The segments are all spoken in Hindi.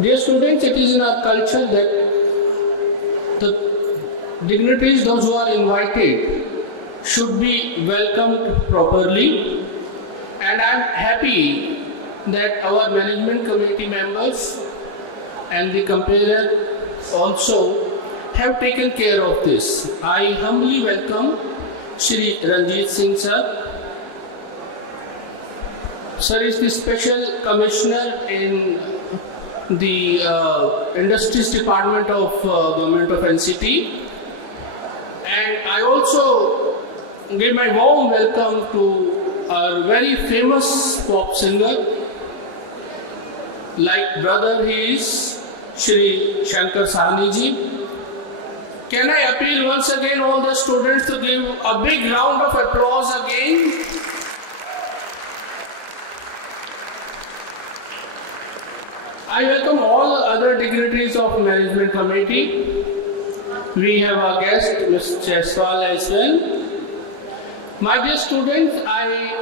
Dear students, it is in our culture that the dignitaries, those who are invited, should be welcomed properly. And I am happy that our management committee members and the comparer also have taken care of this. I humbly welcome Shri Ranjit Singh sir. Sir is the special commissioner in the Industries Department of Government of NCT, and I also give my warm welcome to our very famous pop singer, like brother he is Shri Shankar Sahni ji. Can I appeal once again all the students to give a big round of applause again? I welcome all other dignitaries of management committee. We have our guest, Ms. Jaiswal as well. My dear students, I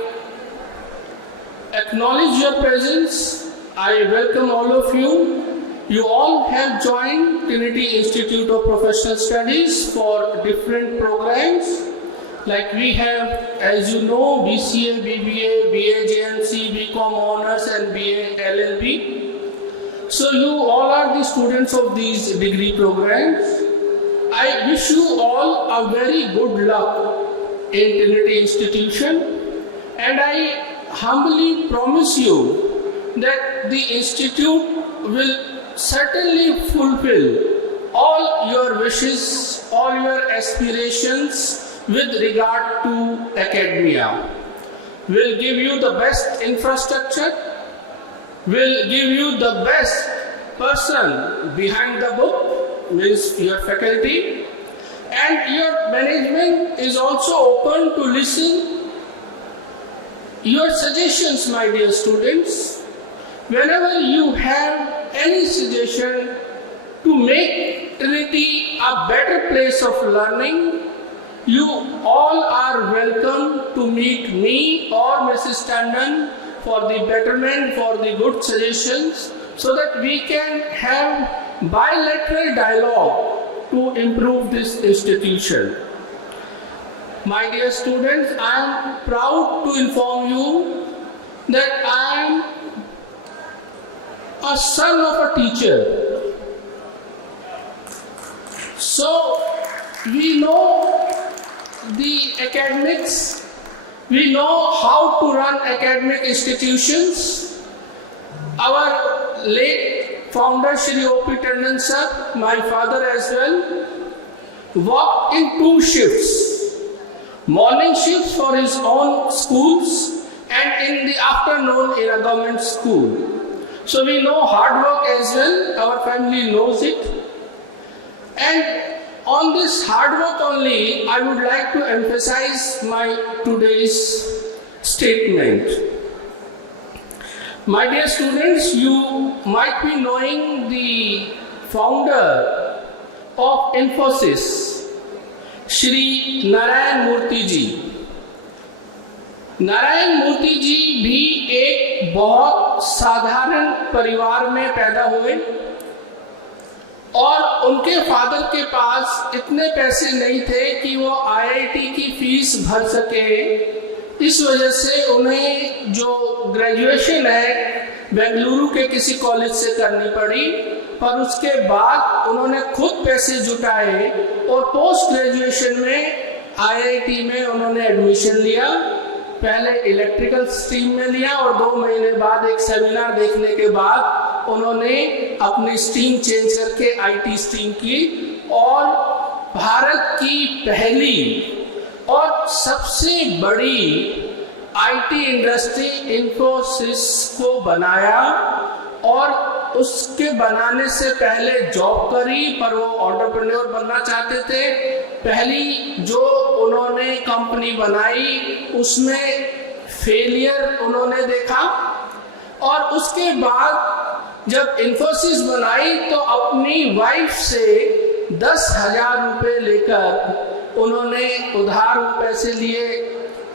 acknowledge your presence. I welcome all of you. You all have joined Trinity Institute of Professional Studies for different programs. Like we have, as you know, BCA, BBA, BA, JNC, BCom Honors and BA, LLB. So you all are the students of these degree programs. I wish you all a very good luck in Trinity Institution, and I humbly promise you that the institute will certainly fulfill all your wishes, all your aspirations with regard to academia. We'll give you the best infrastructure, will give you the best person behind the book, means your faculty, and your management is also open to listen your suggestions, my dear students. Whenever you have any suggestion to make Trinity a better place of learning, you all are welcome to meet me or Mrs. Tandon for the betterment, for the good suggestions, so that we can have bilateral dialogue to improve this institution. My dear students, I am proud to inform you that I am a son of a teacher. So we know the academics, we know how to run academic institutions. Our late founder Shri O.P. Tandon sir, my father as well, worked in two shifts. Morning shifts for his own schools and in the afternoon in a government school. So we know hard work as well, our family knows it. And on this hard work only, I would like to emphasize my today's statement. My dear students, you might be knowing the founder of Infosys, Shri Narayan Murthy ji. Narayan मूर्ति जी भी एक बहुत साधारण परिवार में पैदा हुए और उनके फादर के पास इतने पैसे नहीं थे कि वो आईआईटी की फीस भर सके। इस वजह से उन्हें जो ग्रेजुएशन है बेंगलुरु के किसी कॉलेज से करनी पड़ी, पर उसके बाद उन्होंने खुद पैसे जुटाए और पोस्ट ग्रेजुएशन में आईआईटी में उन्होंने एडमिशन लिया। पहले इलेक्ट्रिकल स्ट्रीम में लिया और 2 महीने बाद एक सेमिनार देखने के बाद उन्होंने अपनी स्ट्रीम चेंज करके आईटी स्ट्रीम की और भारत की पहली और सबसे बड़ी आईटी इंडस्ट्री इंफोसिस को बनाया। और उसके बनाने से पहले जॉब करी, पर वो एंटरप्रेन्योर बनना चाहते थे। पहली जो उन्होंने कंपनी बनाई उसमें फेलियर उन्होंने देखा और उसके बाद जब इंफोसिस बनाई तो अपनी वाइफ से 10,000 रुपए लेकर उन्होंने उधार पैसे लिए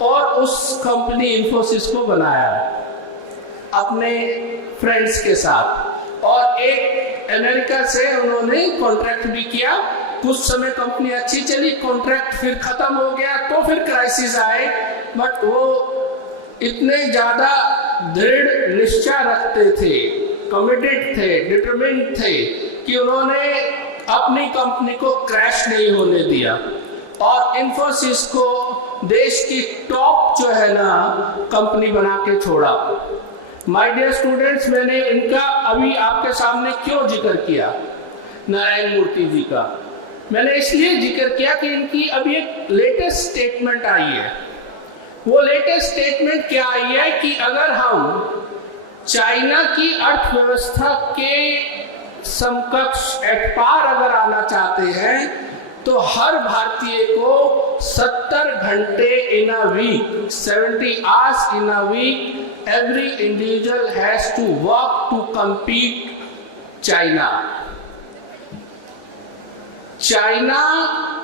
और उस कंपनी इंफोसिस को बनाया अपने फ्रेंड्स के साथ। और एक अमेरिका से उन्होंने कॉन्ट्रैक्ट भी किया। कुछ समय कंपनी अच्छी चली, कॉन्ट्रैक्ट फिर खत्म हो गया, तो फिर क्राइसिस आए। बट वो इतने ज्यादा दृढ़ निश्चय रखते थे, कमिटेड थे, डिटरमिन्ड थे कि उन्होंने अपनी कंपनी को क्रैश नहीं होने दिया और इन्फोसिस को देश की टॉप जो है ना कंपनी बना के छोड़ा। माय डियर स्टूडेंट्स, मैंने इनका अभी आपके सामने क्यों जिक्र किया, नारायण मूर्ति जी का? मैंने इसलिए जिक्र किया कि इनकी अभी एक लेटेस्ट स्टेटमेंट आई है। वो लेटेस्ट स्टेटमेंट क्या आई है कि अगर हम चाइना की अर्थव्यवस्था के समकक्ष एट पार अगर आना चाहते हैं तो हर भारतीय को 70 घंटे in a week, 70 hours in a week, every individual has to work to compete China. China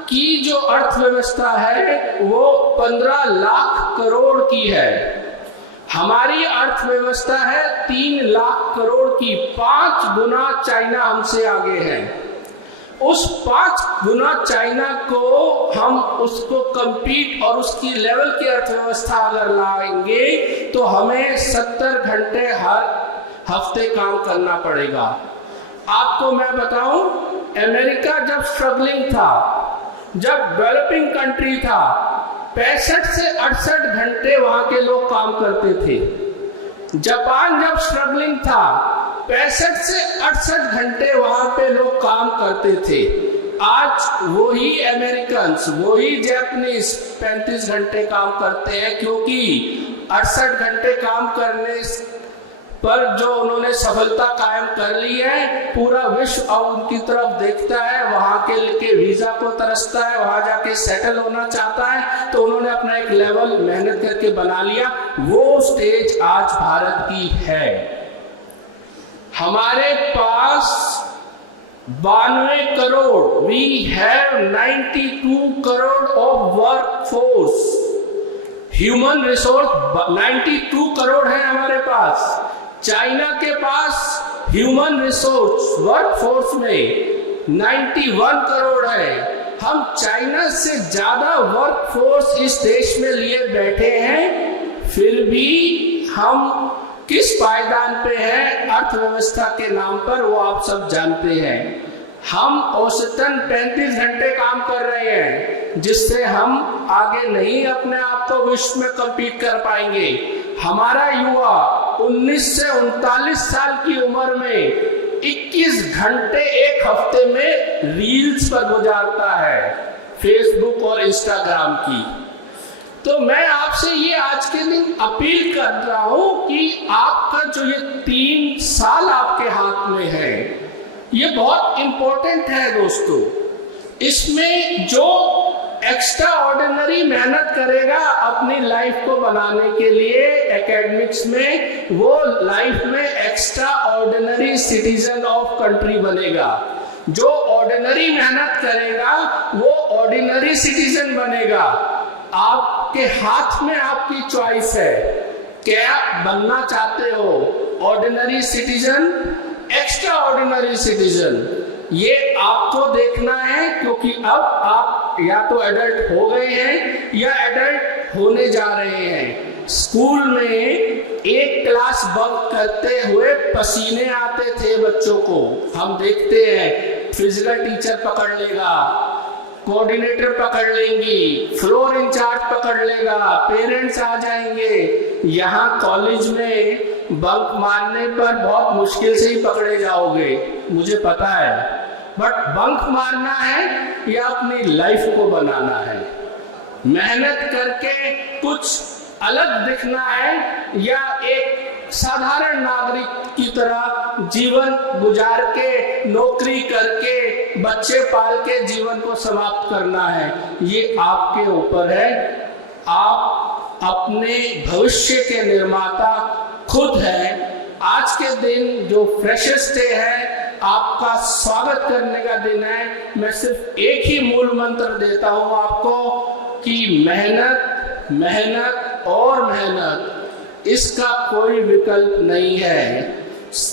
की जो अर्थव्यवस्था है वो 15 लाख करोड़ की है। हमारी अर्थव्यवस्था है 3 लाख करोड़ की, 5 गुना चाइना हमसे आगे है। उस 5 गुना चाइना को हम उसको कंपीट और उसकी लेवल की अर्थव्यवस्था अगर लाएंगे तो हमें 70 घंटे हर हफ्ते काम करना पड़ेगा। आपको मैं बताऊं, अमेरिका जब स्ट्रगलिंग था, जब डेवलपिंग कंट्री था, 65 से 68 घंटे वहां के लोग काम करते थे। जापान जब स्ट्रगलिंग था, 65 से 68 घंटे वहां पे लोग काम करते थे। आज वही अमेरिकन, वही जापानीज 35 घंटे काम करते हैं, क्योंकि 68 घंटे काम करने पर जो उन्होंने सफलता कायम कर ली है, पूरा विश्व अब उनकी तरफ देखता है, वहां के वीजा को तरसता है, वहां जाके सेटल होना चाहता है। तो उन्होंने अपना एक लेवल मेहनत करके बना लिया। वो स्टेज आज भारत की है। हमारे पास 92 crore, we have 92 crore of work force, human resource 92 crore है हमारे पास। चाइना के पास ह्यूमन रिसोर्स वर्क फोर्स में 91 करोड़ है। हम चाइना से ज्यादा वर्क फोर्स इस देश में लिए बैठे हैं, फिर भी हम किस पायदान पे हैं अर्थव्यवस्था के नाम पर, वो आप सब जानते हैं। हम औसतन 35 घंटे काम कर रहे हैं, जिससे हम आगे नहीं अपने आप को विश्व में compete कर पाएंगे। हमारा युवा 19 से 39 साल की उम्र में 21 घंटे एक हफ्ते में रील्स पर गुजारता है, फेसबुक और इंस्टाग्राम की। तो मैं आपसे ये आज के दिन अपील कर रहा हूं कि आपका जो ये 3 साल आपके हाथ में है, ये बहुत इंपॉर्टेंट है दोस्तों। इसमें जो एक्स्ट्रा ऑर्डिनरी मेहनत करेगा अपनी लाइफ को बनाने के लिए एकेडमिक्स में, वो लाइफ में extra ordinary citizen of country बनेगा। जो ऑर्डिनरी मेहनत करेगा वो ऑर्डिनरी सिटीजन बनेगा। आपके हाथ में आपकी चॉइस है, क्या बनना चाहते हो, ordinary citizen, extra ordinary citizen, ये आपको देखना है। क्योंकि अब आप या तो एडल्ट हो गए हैं या एडल्ट होने जा रहे हैं। स्कूल में एक क्लास बंक करते हुए पसीने आते थे बच्चों को, हम देखते हैं। फिजिकल टीचर पकड़ लेगा, कोऑर्डिनेटर पकड़ लेंगी, फ्लोर इंचार्ज पकड़ लेगा, पेरेंट्स आ जाएंगे। यहाँ कॉलेज में बंक मारने पर बहुत मुश्किल से ही पकड़े जाओगे, मुझे पता है। बट बंक मारना है या अपनी लाइफ को बनाना है, मेहनत करके कुछ अलग दिखना है, या एक साधारण नागरिक की तरह जीवन गुजार के, नौकरी करके, बच्चे पाल के जीवन को समाप्त करना है, ये आपके ऊपर है। आप अपने भविष्य के निर्माता खुद हैं। आज के दिन जो फ्रेशर्स डे है, आपका स्वागत करने का दिन है। मैं सिर्फ एक ही मूल मंत्र देता हूं आपको कि मेहनत, मेहनत और मेहनत, इसका कोई विकल्प नहीं है।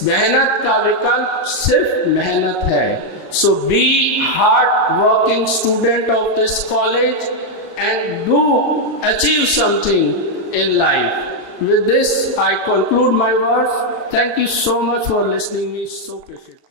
मेहनत का विकल्प सिर्फ मेहनत है. So be hard working student of this college and do achieve something in life. With this, I conclude my words. Thank you so much for listening me so patiently.